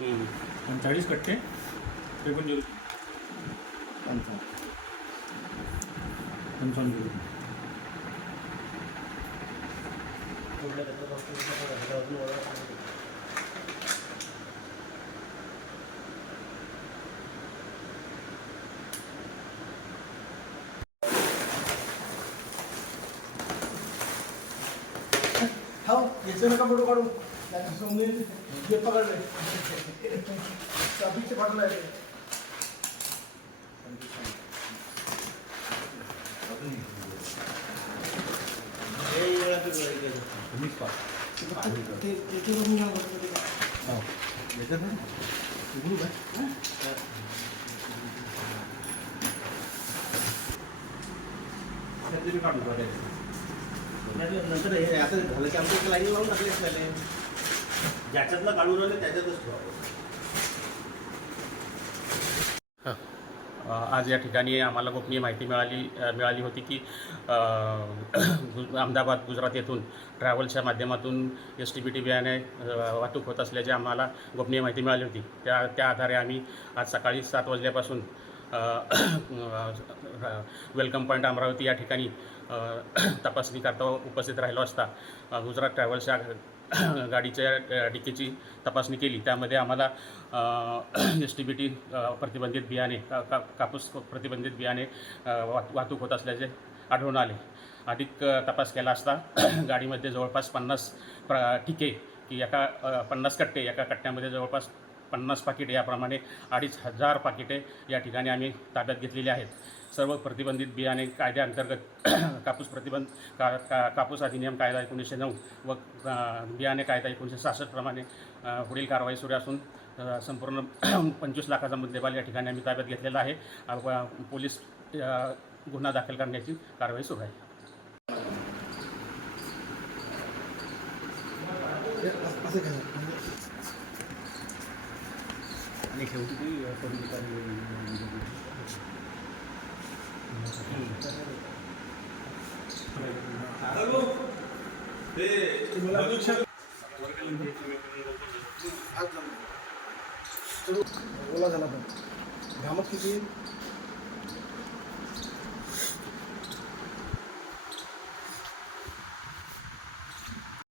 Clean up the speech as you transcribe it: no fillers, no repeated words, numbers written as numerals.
आणि 40 कट्टे 53 रुपये 55 रुपये. हो याचे नका फोटो काढू जे पकडले ट्रॅफिकचे फाटलं आहे नंतर हे आता झालं की आमच्या लाईन लावून टाकलेच नाही ज्याच्यातलं काढून आले त्याच्यातच ठेवा. आज या ठिकाणी आम्हाला गोपनीय माहिती मिळाली होती की अहमदाबाद गुजरात येथून ट्रॅव्हल्सच्या माध्यमातून STBT बियाणे वाहतूक होत असल्याची आम्हाला गोपनीय माहिती मिळाली होती. त्या आधारे आम्ही आज सकाळी 7 वाजल्यापासून वेलकम पॉईंट अमरावती या ठिकाणी तपासणीकरता उपस्थित राहिलो असता गुजरात ट्रॅव्हल्सच्या गाडीच्या डिकीची तपासणी केली. त्यामध्ये आम्हाला STBT प्रतिबंधित बियाणे कापूस प्रतिबंधित बियाणे वाहतूक होत असल्याचे आढळून आले. अधिक तपास केला असता गाडीमध्ये जवळपास 50 ठिके की 50 कट्टे, एका कट्ट्यामध्ये जवळपास 50 पाकिटे, याप्रमाणे 2500 पाकिटे या ठिकाणी आम्ही ताब्यात घेतलेली आहेत. सर्व प्रतिबंधित बियाणे कायद्याअंतर्गत कापूस अधिनियम कायदा 1909 व बियाणे कायदा 1966 प्रमाणे पुढील कारवाई सुरू असून संपूर्ण 25 लाखाचा मुद्देमाल या ठिकाणी आम्ही ताब्यात घेतलेला आहे. पोलीस गुन्हा दाखल करण्याची कारवाई सुरू आहे. आणि शेवटी ओला झाला पण घामत किती